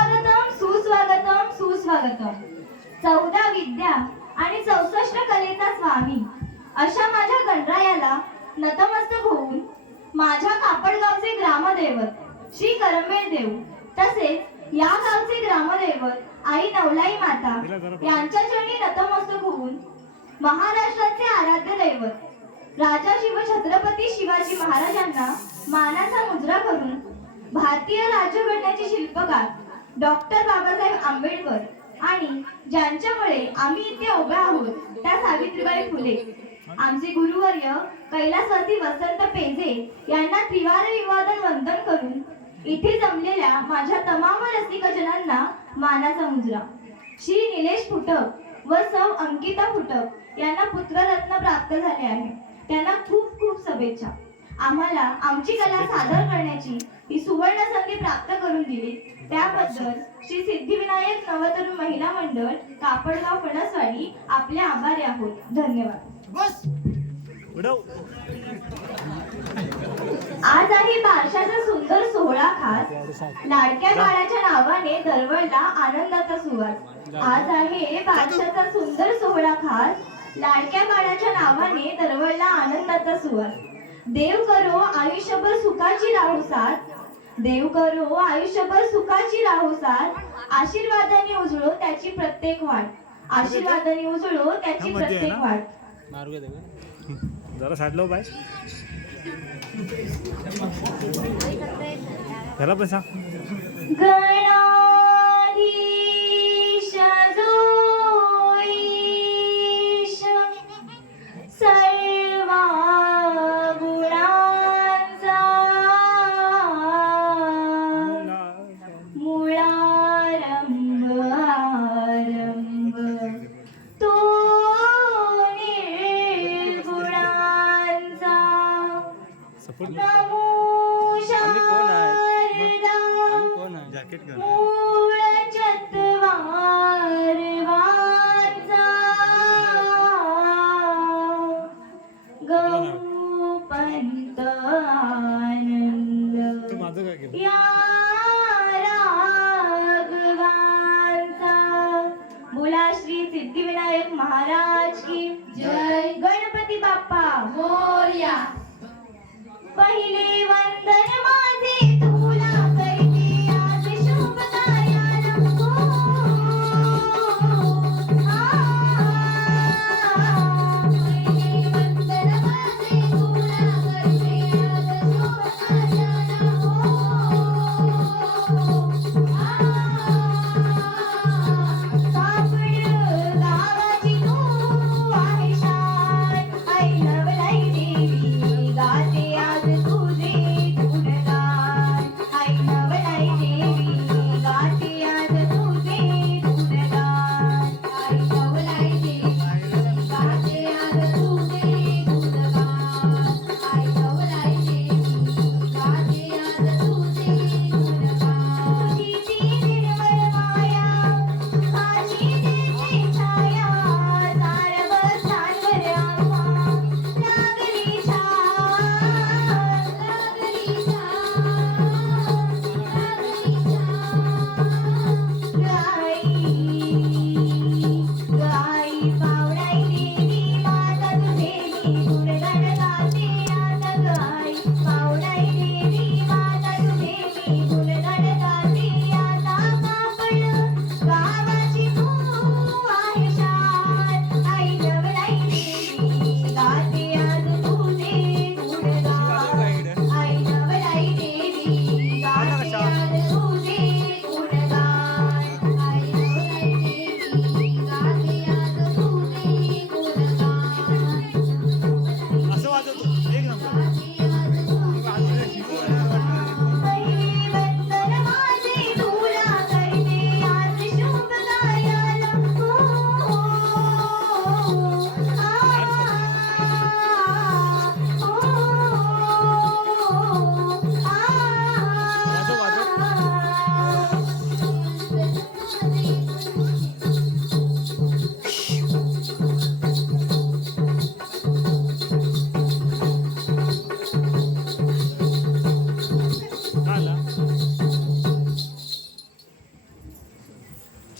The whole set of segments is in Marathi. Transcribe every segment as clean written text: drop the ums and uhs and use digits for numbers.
सुस्वागतम सुस्वागतम सुस्वागतम. 14 विद्या आणि 64 कलेचा स्वामी अशा माझ्या गणरायाला नतमस्तक होऊन माझ्या कापडगावचे ग्रामदैवत श्री करंबेळ देव तसेच या गावचे ग्रामदैवत आई नवलाई माता यांच्या चरणी नतमस्तक होऊन महाराष्ट्राचे आराध्य दैवत राजा छत्रपती शिवाजी महाराजांना मानाचा मुजरा करून भारतीय राज्यघटनेचे शिल्पकार डॉक्टर बाबासाहेब आंबेडकर आणि ज्यांच्यामुळे आम्ही इथे उभे आहोत त्या सावित्रीबाई फुले आमचे गुरुवर्य कैलासवासी वसंत पेजे यांना त्रिवार विवादन वंदन करून इथे जमलेल्या माझ्या तमाम रसिकजनांना मानाचा मुजरा. श्री निलेश फुटक व सौ अंकिता फुटक यांना पुत्ररत्न प्राप्त झाले आहे. त्यांना खूप खूप शुभेच्छा. आम्हाला आमची कला सादर करण्याची ही सुवर्ण संधी प्राप्त करून दिली त्याबद्दल श्री सिद्धिविनायक नवतरुण महिला मंडळ कापडगाव फणसवाडी आपले आभारी आहोत. धन्यवाद. आज आहे बारशाचा सुंदर सोहळा खास लाडक्या बाळाच्या नावाने दरवळला आनंदाचा सुवास. आज आहे बारशाचा सुंदर सोहळा खास लाडक्या बाळाच्या नावाने दरवळला आनंदाचा सुवास. देव करो आयुष्यभर सुखाची राहू साथ, देव करो आयुष्यभर सुखाची राहू साथ, आशीर्वादाने उजळो त्याची प्रत्येक वाट, आशीर्वादाने उजळो त्याची प्रत्येक वाट. जरा साडलो बाय त्याला पण सांग. गणाधीश जो ईश सर्वा गुणांचा मुळारंभ आरंभ तो निर्गुणांचा. नमो शारदा मूळ चत्वारवांचा गौपंत आनंद या राघवांचा. बोला श्री सिद्धिविनायक महाराज की जय. गणपती बाप्पा मोरया. पहिले वंदन माझे तुला करते आज शुभ कार्याला हो. पहिले वंदन माझे तुला करते आज शुभ कार्याला हो. सापड गावाची तू आहे शान आई नवलाई देवी गाते आज तुझे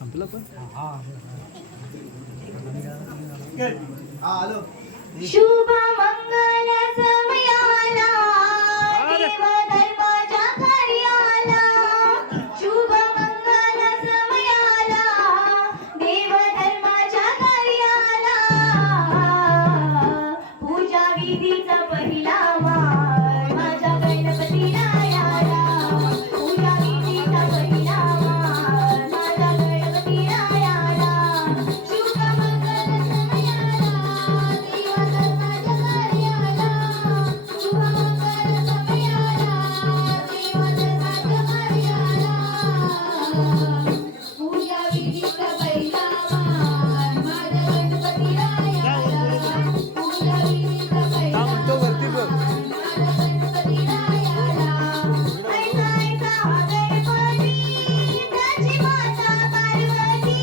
संपलं पण शुभ मंगल समयाला देव धर्माच्या कार्याला शुभ मंगल समयाला देव धर्माच्या कार्याला पूजा विधीचा पहिला मान माझ्या गणपती रायाला पूजा विधीचा पहिला मान माझ्या गणपती रायाला शुभ मंगल समयाला देव धर्माच्या कार्याला शुभ मंगल समयाला देव धर्माच्या कार्याला पूजा विधीचा पहिला मान माझ्या गणपती रायाला पूजा विधीचा पहिला म्हणतो वरती बघ माझ्या गणपती रायाला ऐकायचा गणपती त्याची माता पार्वती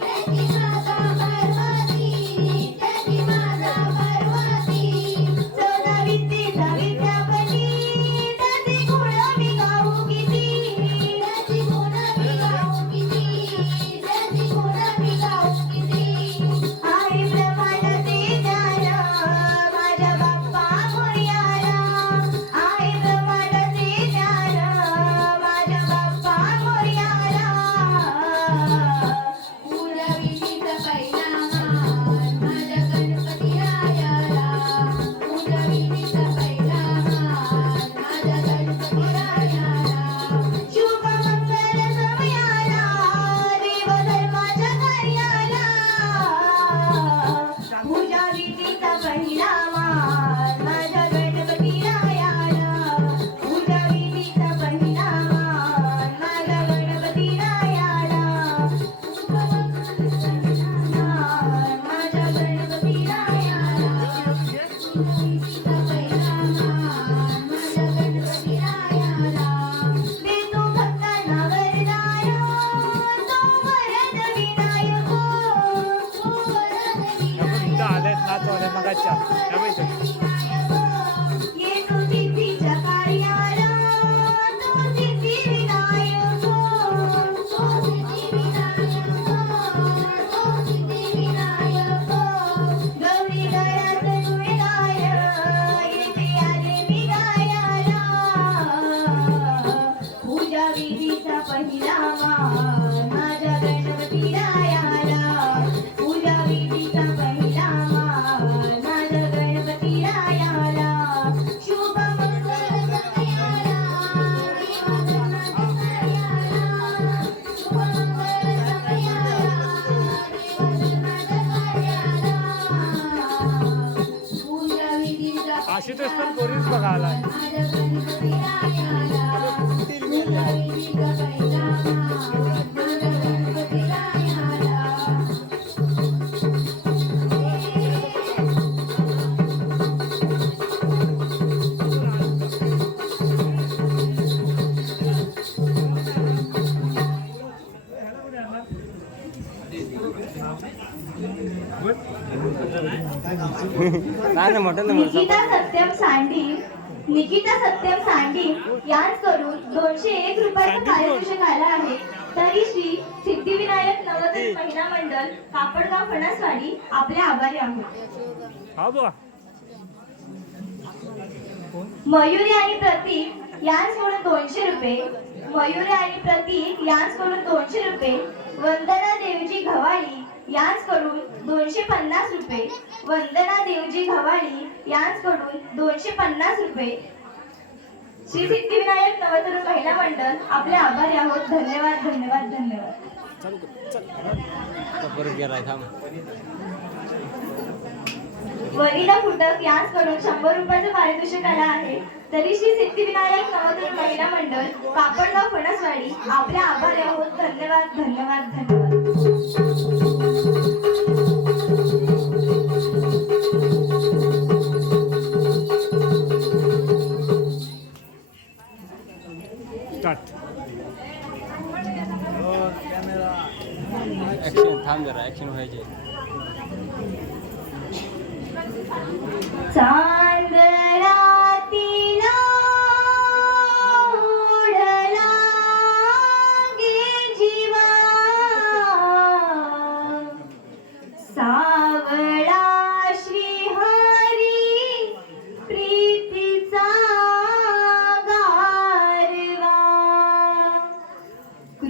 त्याची माता पार्वती त्याची माता पार्वती चौदा विद्येचा विद्यापती त्याचे गुण मी गाऊ किती त्याची गुण मी गाऊ किती त्याची गुण मी गाऊ किती आहे ब्रह्मांडाचे ज्ञान माझ्या बाप्पा मोरयाला आहे ब्रह्मांडाचे ज्ञान माझ्या बाप्पा मोरयाला पूजा विधीचा पहिला मान माझ्या गणपती रायाला पूजा विधीचा पहिला मान माझ्या गणपती रायाला शुभ मंगल समयाला देव धर्माच्या कार्याला पूजा विधीचा पहिला मान माझ्या गणपती रायाला पूजा विधीचा पहिला मान माझ्या गणपती रायाला शुभ मंगल समयाला माझ्या गणपती रायाला पूजा विधीचा पहिला मान माझ्या गणपती रायाला देतो भक्तांना वरदान तो वरद विनायक तो वरद इथं आल्यात नाचवाल्या मगाच्या त्या माहिती येतो सिद्धीच्या कार्याला तो सिद्धी विनायक तो सिद्धी विनायक तो सिद्धी विनायक गौरी गळ्यात जुळगाय येथे आले मी गायाला पूजा विधीचा पहिला मान माझ्या गणपती रायाला पूजा विधीचा पहिला मान माझ्या गणपती रायाला शुभ मंगल समयाला देव धर्माच्या कार्याला शुभ मंगल समयाला देव धर्माच्या कार्याला पूजा विधीचा आशुतोष पण पोरीच बघा आलाय माझ्या गणपती रायाला पूजा विधीचा पहिला मान माझ्या गणपती रायाला नाही मोठं निकिता सत्यम सांडी यांकडून 201 रुपयाचं पारितोषिक आलं आहे. तरी श्री सिद्धिविनायक नवोदय महिला मंडळ कापडगाव फणसवाडी आपले आभारी आहोत. हा बुवा मयुरी आणि प्रतीक यांकडून 200 रुपये मयुरी आणि प्रतीक यांकडून 200 रुपये वंदना देवजी घवाळी यांकडून 250 रुपये वंदना देवजी घवाळी यांकडून 250 रुपये श्री सिद्धिविनायक नवतरुण महिला मंडळ आपले आभारी आहोत. धन्यवाद धन्यवाद धन्यवाद. वनिता फुटक यांकडून 100 रुपयाचं पारितोषिक आलं आहे. तरी श्री सिद्धिविनायक नवतरुण महिला मंडळ कापडगाव फणसवाडी आपले आभारी आहोत. धन्यवाद धन्यवाद धन्यवाद. ऍक्शन थांब जरा ऍक्शन व्हायचे. चांद रातीला ओढला गे जीवा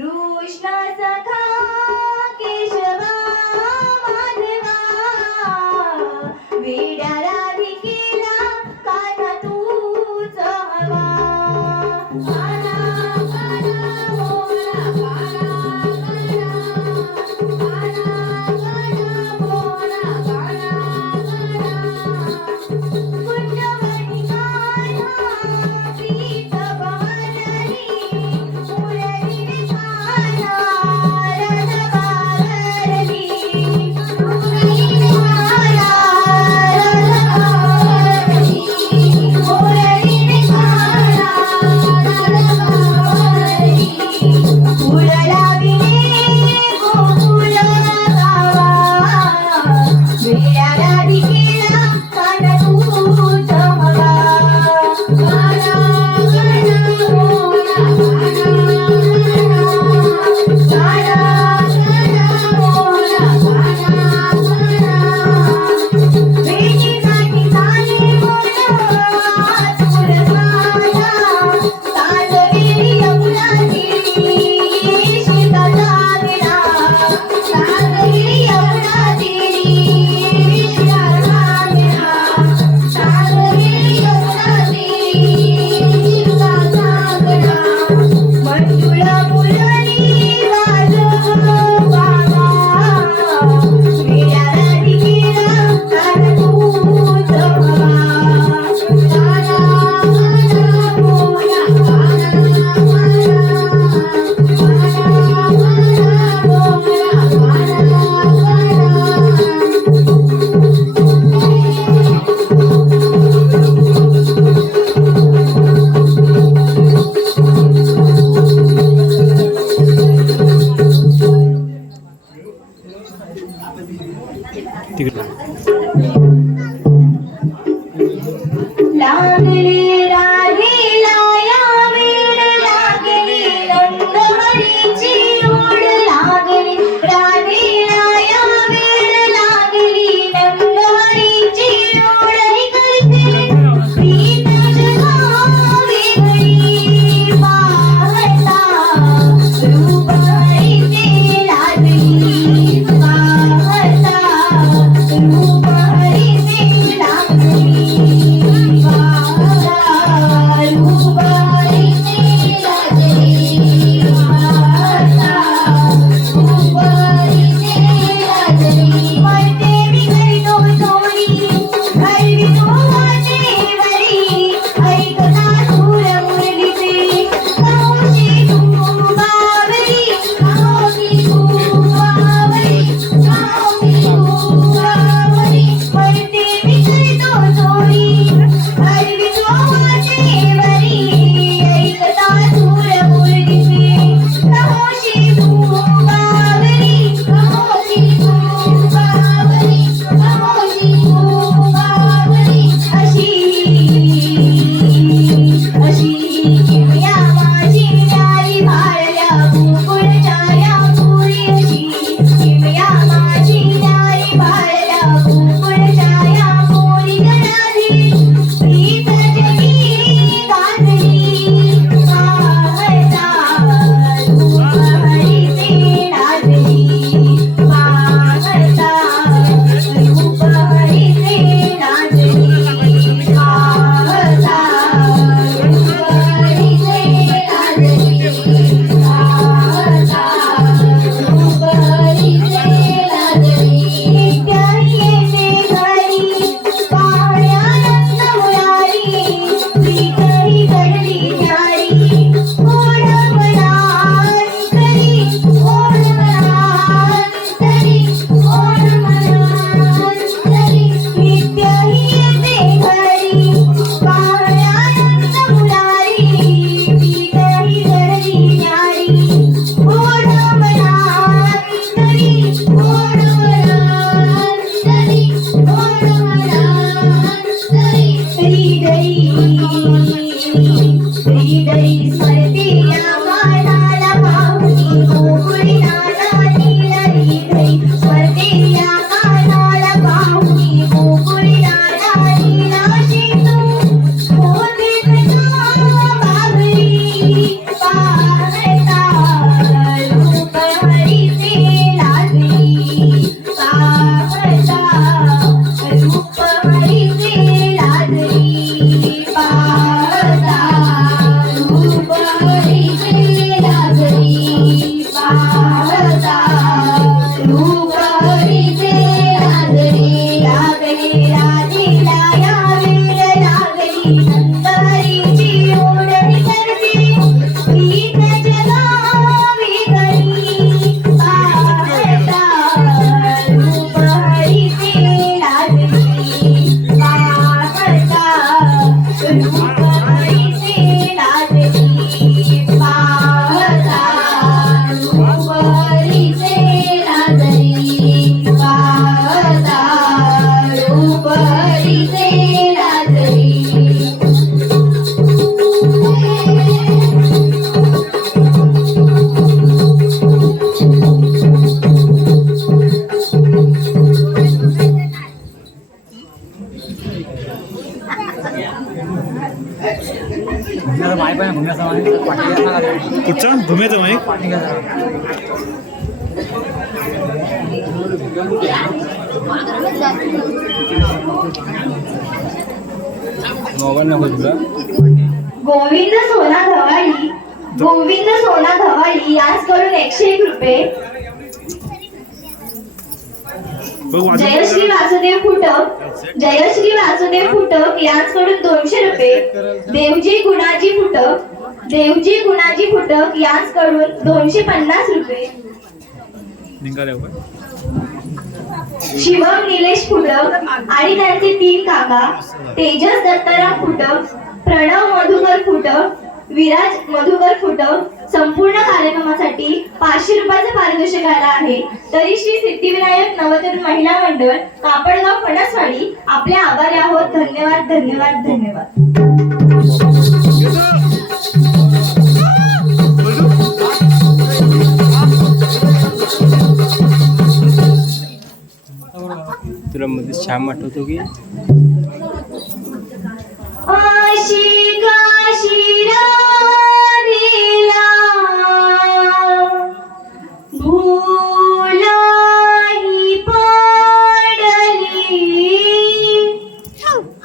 कृष्ण सखा केशवा माधवा वेड्या राधिकेला कान्हा तूच हवा कान्हा कान्हा मोरा कान्हा कान्हा मोरा कान्हा कुंडवनी कान्हा प्रीत बहरली मुरली रे कान्हा मोबाईल नको तुझा. गोविंद सोना धवाळी, गोविंद सोना धवाळी याचकडून 101 रुपये. जयश्री वासुदेव फुटक, जयश्री वासुदेव फुटक यांचकडून 200 रुपये. देवजी गुणाजी फुटक, देवजी गुणाजी फुटक यांचकडून 250 रुपये. शिवम निलेश फुटक आणि त्यांचे 3 काका, तेजस दत्ताराम फुटक, प्रणव मधुकर फुटक, विराज मधुकर फुटक संपूर्ण कार्यक्रमासाठी 500 रुपयाचं पारितोषिक आलं आहे. तरी श्री सिद्धिविनायक नवतरुण महिला मंडळ कापडगाव फणसवाडी आपले आभारी आहोत. धन्यवाद धन्यवाद धन्यवाद. तुला मध्ये श्याम आठवतो की अशी काशी राधेला भुलाई पडली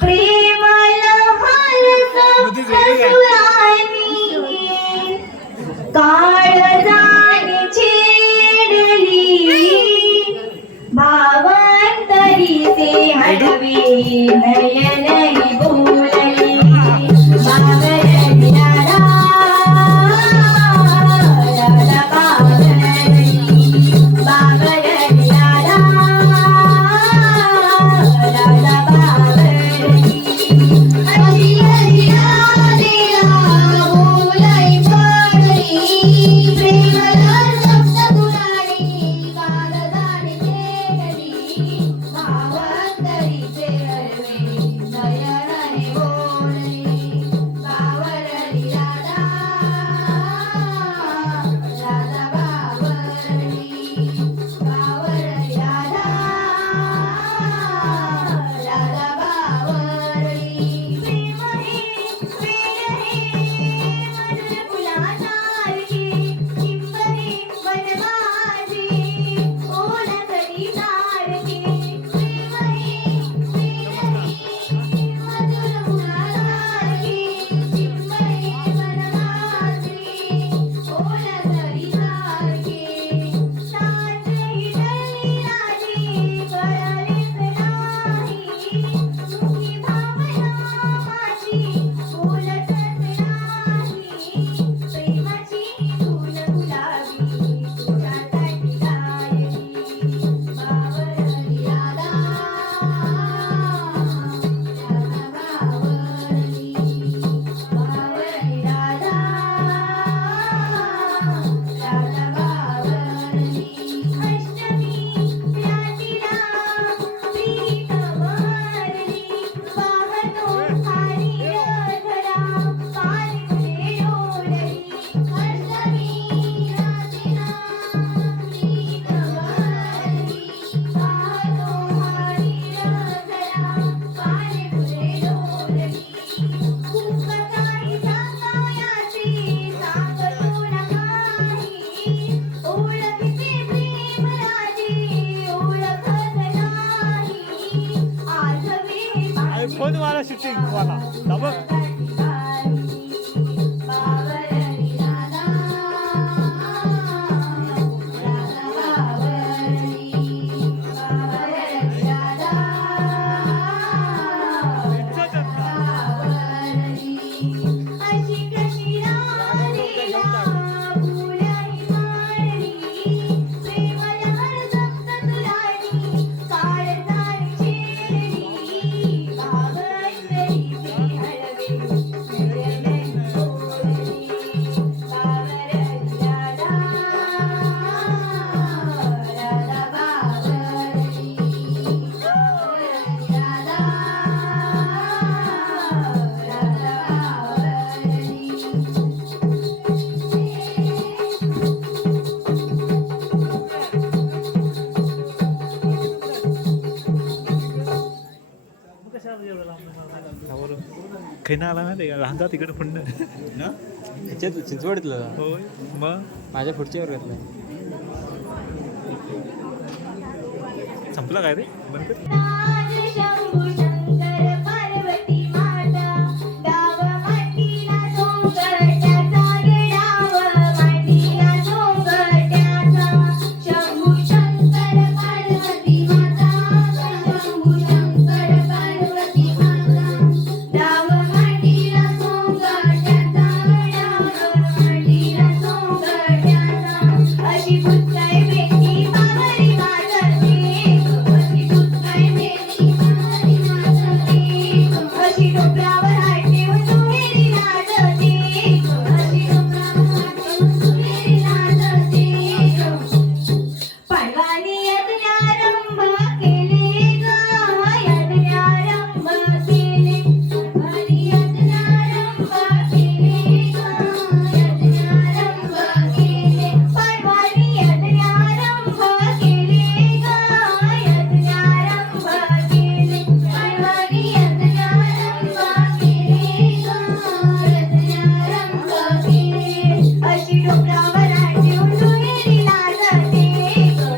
प्रेमला हरस ससुरानी काळजाने छेडली भावांतरीचे हटवे नयनही बोलली बाबरली राधा राधा बाबरली बाबरली राधा राधा बाबरली हरी हरी राधेला बोलाई पडली प्रेमला सप्तगुणानी काळजाने छेडली भावांतरीचे हरवे नयनही बोलली बाबरली राधा राधा बाबरली बाबरली राधा राधा बाबरली प्रेम हे मधुर फुलासारखे चिंबरे वनमाळी ओला तरी सारखे प्रेम हे मधुर फुलासारखे चिंबरे वनमाळी ओला तरी सारखे साथ हिरली राजे कळलेच नाही मुखी भावना माझी बोलतच नाही प्रेमाची फुल गुलाबी तुझ्यासाठी लायली बाबरली राधा राधा बाबरली बाबरली राधा राधा बाबरली अष्टमी रात्रीला प्रीत भरली वाहतो खाली धरा पाणी डोलली अष्टमी रात्रीला प्रीत भरली वाहतो खाली धरा पाणी डोलली खूप काही सांगायचे सांगतो ना काही ओळखीचे प्रेम राजे ओळखत नाही आठवे फोन वाला शूटिंग वाला बघ बाबरली राधा राधा बाबरली बाबरली राधा बाबरली अशी कशी राधेला फुलही माळली प्रेमला हरसप्त तुराणी काळजाने छेडली भावांतरीचे हळवे नयनही बोलली बाबरली राधा राधा बाबरली बाबरली राधा राधा खैना आला ना ते लहानचा तिकडे फंड चिंचवडीतलं होय मग माझ्या पुढच्या वर्गातलं संपला काय रे बंद कर. नाद शंभू शंकर पार्वती माता गाव मातीला सोंगट्याचा गिडाव मातीला सोंगट्याचा शंभू शंकर पार्वती माता शंभू शंकर पार्वती माता गाव मातीला सोंगट्याचा गिडाव मातीला सोंगट्याचा अशी पुतळी बेटी पावरी माझी अशी पुतळी बेटी पावरी माझी अशी डोक्यावर हात ठेवून दुहेरी नाचते अशी डोक्यावर हात ठेवून दुहेरी नाचते पाडवानी यज्ञारंभ केले ग यज्ञारंभ केले पाडवानी यज्ञारंभ केले ग यज्ञारंभ केले पाडवानी यज्ञारंभ केले ग यज्ञारंभ केले पाडवानी यज्ञारंभ केले ग यज्ञारंभ केले अशी डोक्यावर हात ठेवून दुहेरी नाचते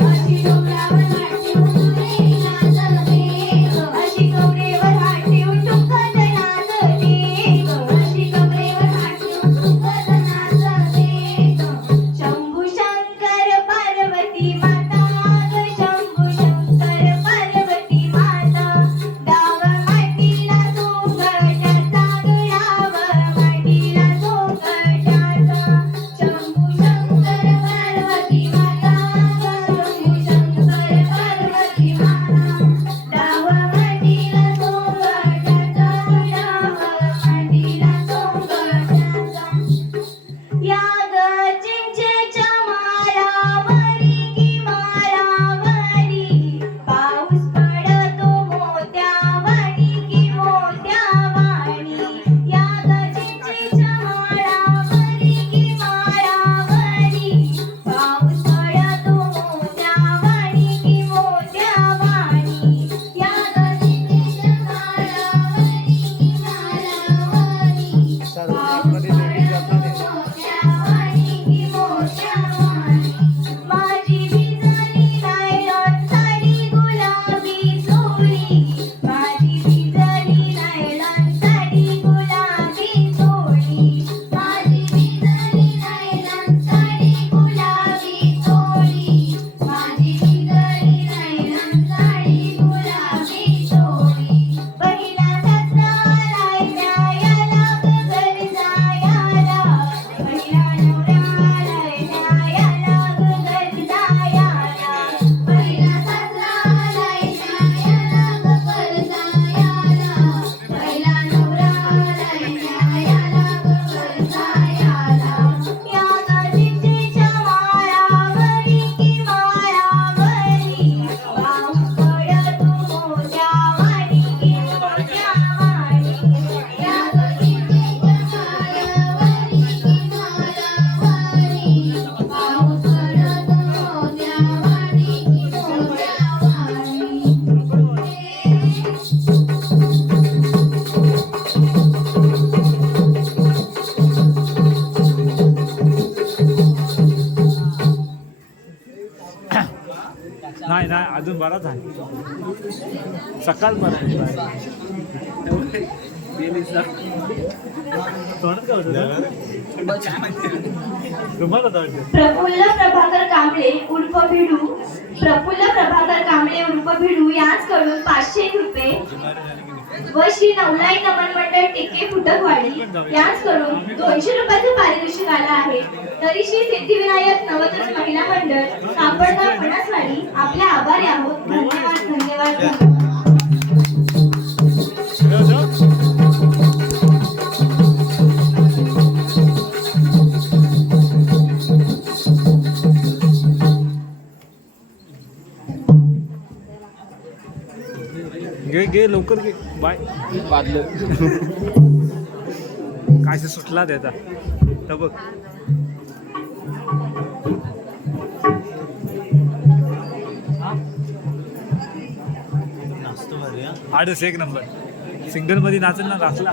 अशी डोक्यावर हात ठेवून दुहेरी नाचते अशी कमरेवर हात ठेवून टुकत नाचते अशी कमरेवर हात ठेवून टुकत नाचते शंभू शंकर पार्वती माता शंभू शंकर पार्वती माता गाव मातीला सोंगट्याचा गिडाव मातीला सोंगट्याचा शंभू शंकर पार्वती माता शंभू शंकर पार्वती माता गाव मातीला सोंगट्याचा गिडाव मातीला सोंगट्याचा या ग चिंचेच्या माळावरी की माळावरी पाऊस पडतो मोत्यावाणी की मोत्यावाणी या ग चिंचेच्या माळावरी की माळावरी पाऊस पडतो मोत्यावाणी की मोत्यावाणी या ग चिंचेच्या माळावरी की माळावरी सर्व आतमध्ये लेडीज जातात मोत्यावाणी की मोत्यावाणी माझी भिजली नायलॉन साडी गुलाबी चोळी माझी भिजली नायलॉन साडी गुलाबी चोळी माझी भिजली नायलॉन साडी गुलाबी चोळी माझी भिजली नायलॉन साडी गुलाबी चोळी पहिला सासरा आलाय न्यायाला ग घर जायाला पहिला नवरा आलाय न्यायाला ग घर जायाला पहिला सासरा आलाय न्यायाला ग घर जायाला पहिला नवरा आलाय न्यायाला ग घर जायाला या चिंचेच्या माळावरी की माळावरी पाऊस पडतो मोत्यावाणी की मोत्यावाणी या चिंचेच्या माळावरी की माळावरी पाऊस पडतो मोत्यावाणी की मोत्यावाणी नाही नाही अजून बराच आहे सकाळपर्यंत तोंडात काय होतं तुम्हाला काय वाटतं? प्रफुल्ल प्रभाकर कांबळे उर्फ भिडू प्रफुल्ल प्रभाकर कांबळे उर्फ भिडू याचकडून 500 रुपये व श्री नवलाई नमन मंडळ टिके फुटकवाडी याचकडून 200 रुपयाचं पारितोषिक आलं आहे. तरी श्री सिद्धिविनायक नवोदय महिला मंडळ कापडगाव फणसवाडी आपले आभारी आहोत. धन्यवाद धन्यवाद धन्यवाद. घे घे लवकर घे बाय बादलं काय से सुटला त्याचा तर बघ आडच एक नंबर सिंगल मध्ये नाचल ना नाचला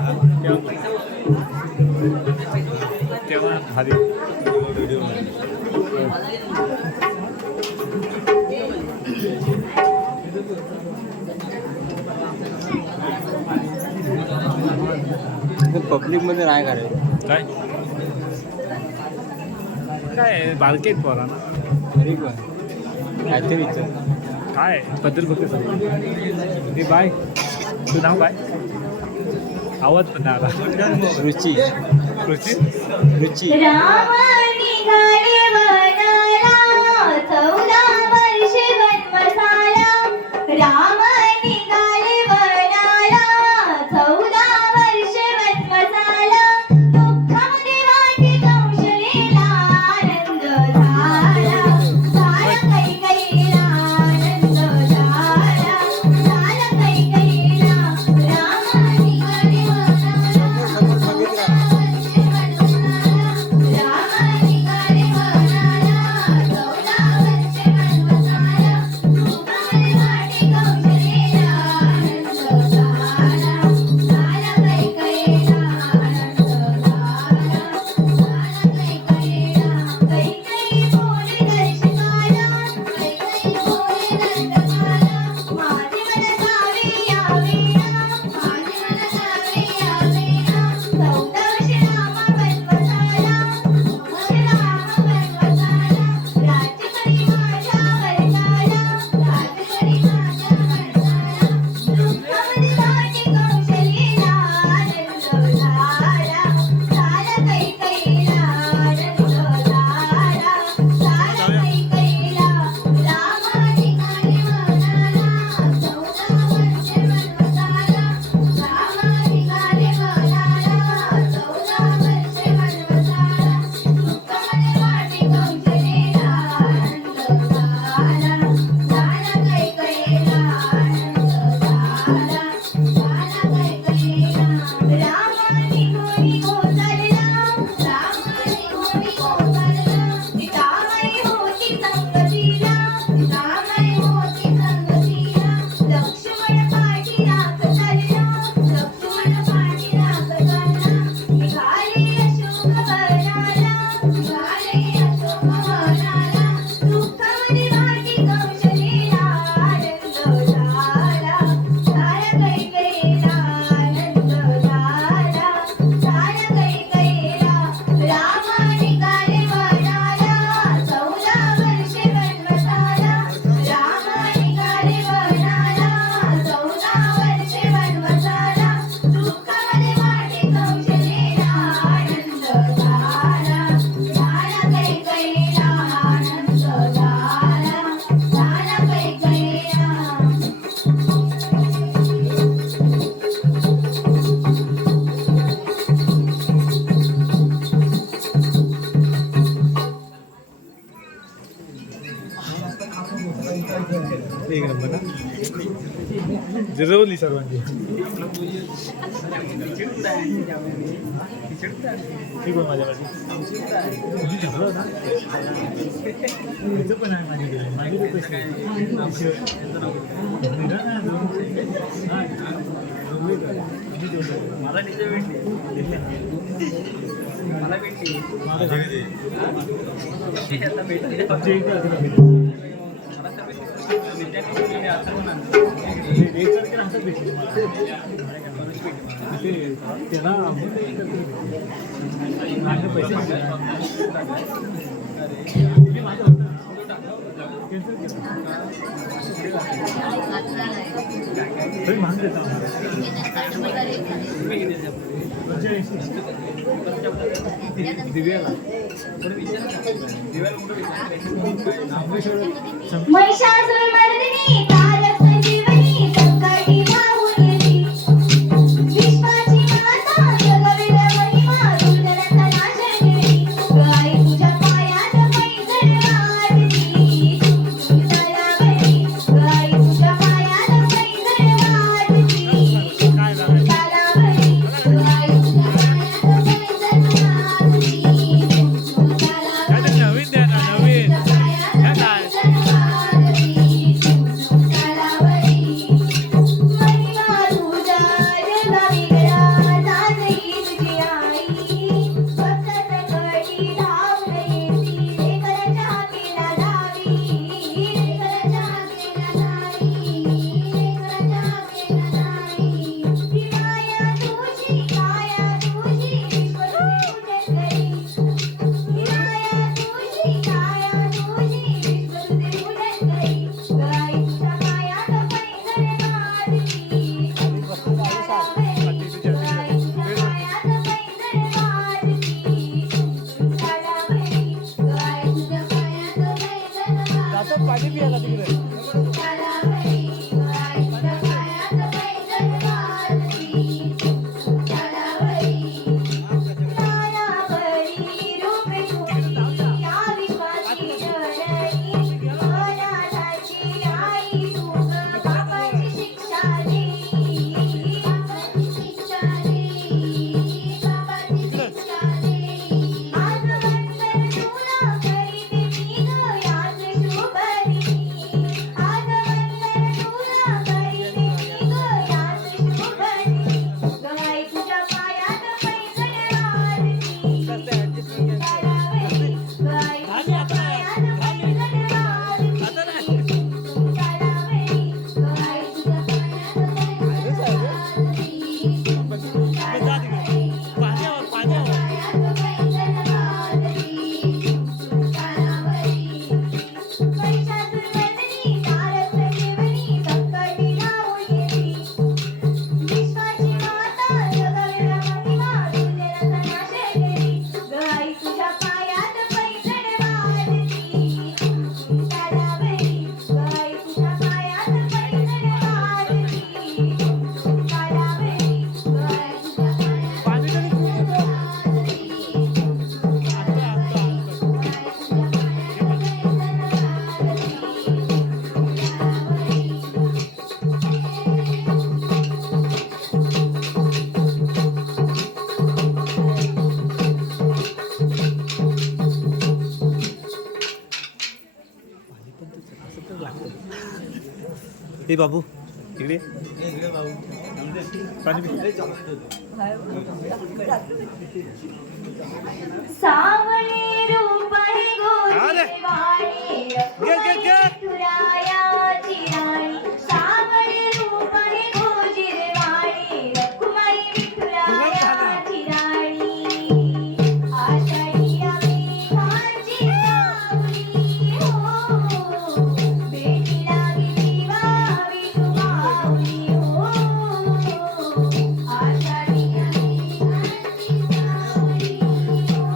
तेव्हा भारी व्हिडिओ पब्लिक मध्ये नाही करायचं. काय काय बालकेत पोरा ना. तरी पण काहीतरी इथं काय बद्दल बघत ते बाय तू नाव काय आवाज पण नाही आला. रुची रुची रुची राम निघाले वनाला 14 वर्षे वनवासाला. राम निघाले वनाला 14 वर्षे वनवासाला. दुःखामध्ये वाटे कौशलेला आनंद झाला. झाला कैकेयीला आनंद झाला. झाला कैकेयीला. राम निघाले वनाला एक नंबर ना जिरवली सर्वांची. ठीक आहे माझ्याकडे पण आहे माझी रिक्वेस्ट मला महिषासुरमर्दिनी तारक संजीवनी संकटी धावून येती. विश्वाची माता जगविला महिमा दुर्धराचा नाश केली. आई तुझ्या पायात पैंजण वाजती तुझ्या घरी. आई तुझ्या पायात पैंजण वाजती तुझ्या घरी. आई तुझ्या पायात पैंजण वाजती नवीन द्या ना नवीन. पाणी पियाला तिकडे ए बाबू इकडे पाणी पी. सावळे रूप आहे अरे. गोरे तुरायाची राणी सावळे रूप आहे गोजिरवाणी रखुमाई विठुरायाची राणी आषाढी मेघांची सावली हो भेटी लागली वावी तुमावली हो आषाढी मेघांची सावली हो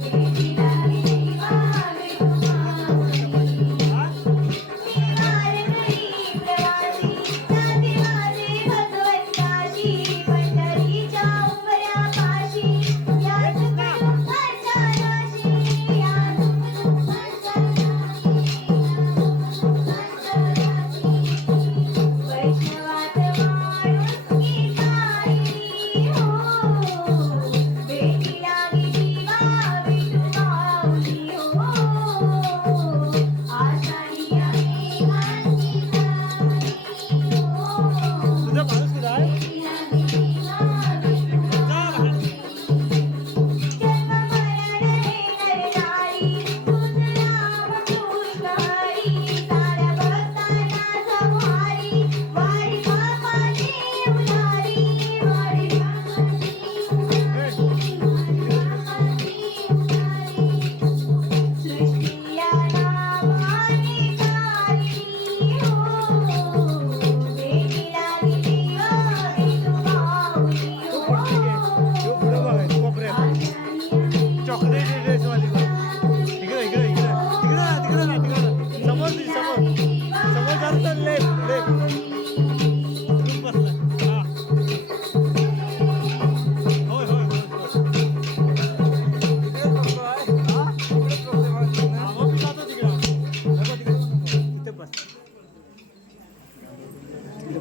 भेटी लागली वावी तुमावली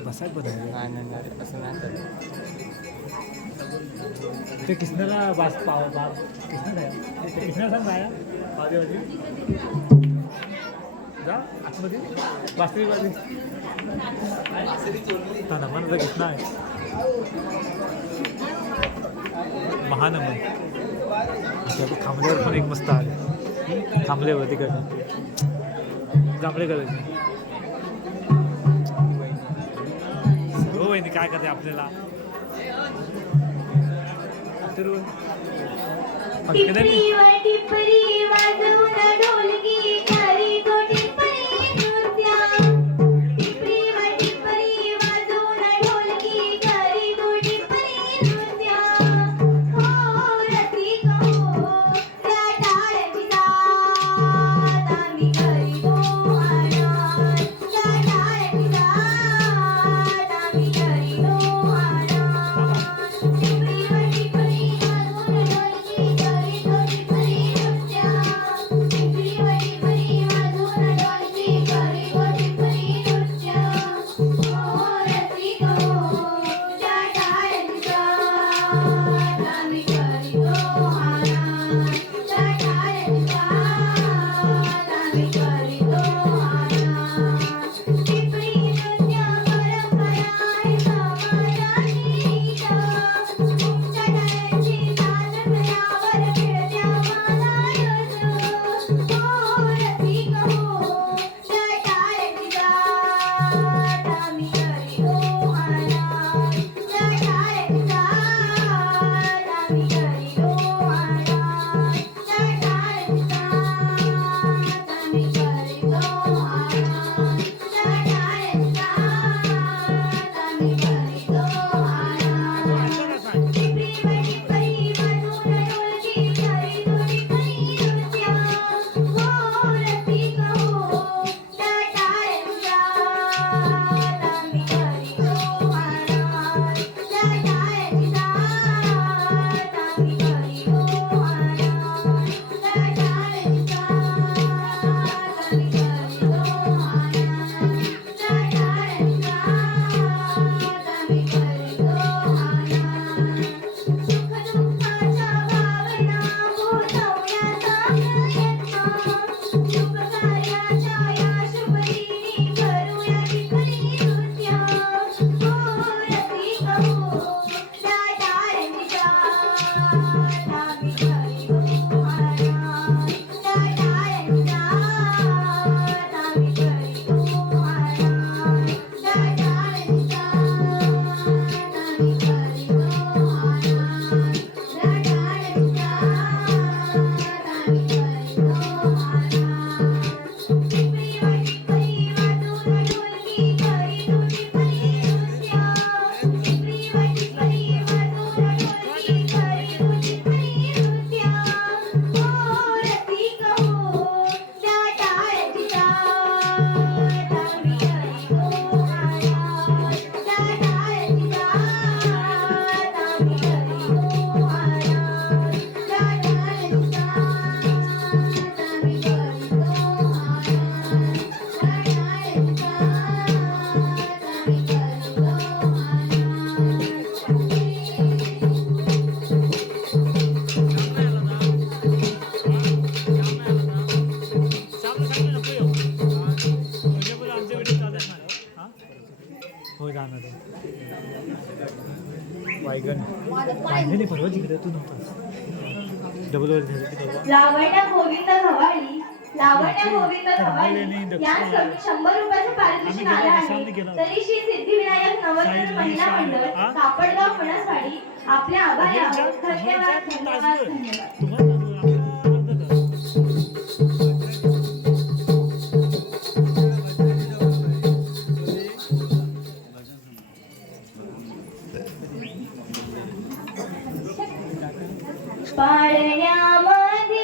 बसायला बघायला नाही असं नाही करत. ते कृष्णाला बास पाव कृष्णा कृष्णा सांग बाया पावदेवाची जा आतमध्ये बासरी बाजू नमनचा कृष्णा आहे महानमन थांबल्यावर पण एक मस्त आले थांबल्यावर तिकडनं जांभळे करायचे हो वहिनी काय करते आपल्याला टिपरीवर टिपरी वाजवून ढोलकी करी तो टिपरी नृत्य टिपरीवर टिपरी वाजवून ढोलकी करी तो टिपरी नृत्य हो रसिक हो त्या टाळ्यांची साथ आम्ही करीतो पाहिजे परवा जिकडे तू नव्हतं डबल वर झालं की तेव्हा लावण्या गोविंद गव्हाळी लावण्या गोविंद गव्हाळी यांस 100 रुपयाचं पारितोषिक आलं आहे. तरी श्री सिद्धिविनायक नवरत्न महिला मंडळ कापडगाव फणसवाडी आपल्या आभारी आहोत. धन्यवाद धन्यवाद धन्यवाद. पाळण्यामध्ये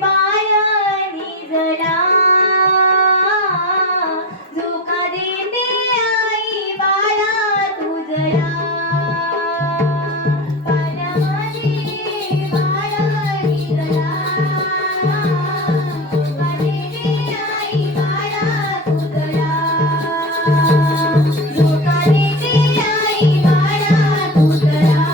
बाळ निजला झोका देते आई बाळा तुझला. पाळण्यामध्ये बाळ निजला झोका देते आई बाळा तुझला. झोका देते आई बाळा तुझला.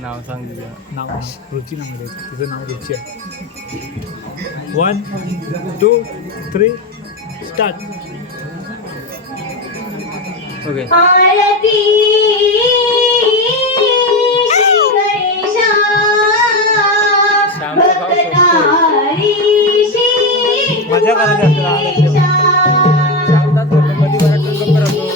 नाव सांग तुझं. नाव रुची नाव द्यायचं. तुझं नाव रुची आहे. 1 2 3 स्टार्ट. ओके. आरती श्री गणेशा भक्तारी श्री मजा करायची असते. सांगतात कधी मराठी गप्पा राहतो.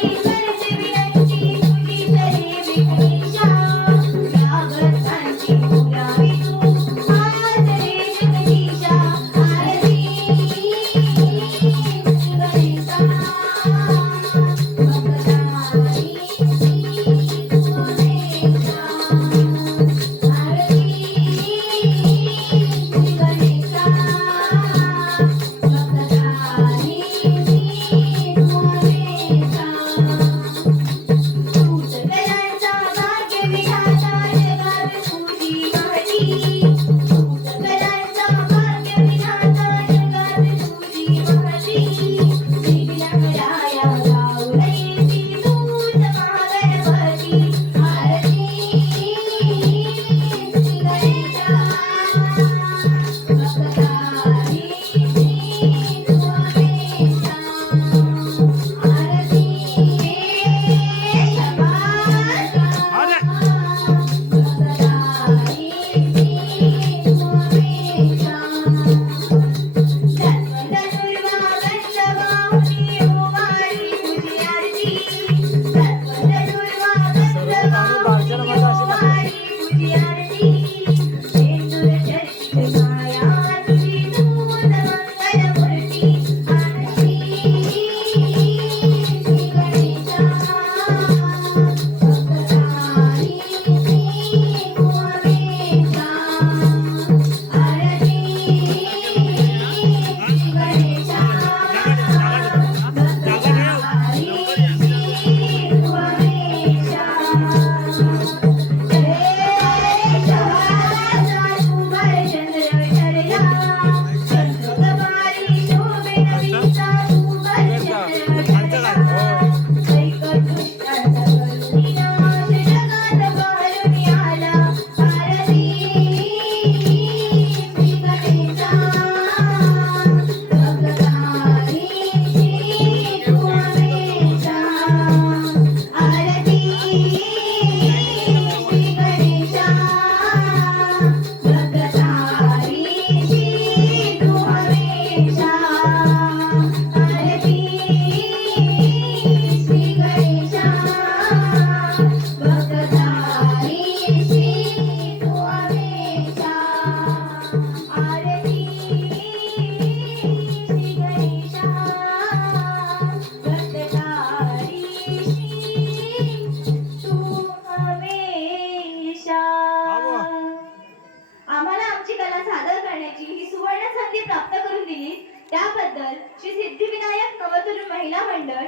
Thank you. करण्याची ही सुवर्ण संधी प्राप्त करून दिली त्याबद्दल श्री सिद्धिविनायक नवतरुण महिला मंडळ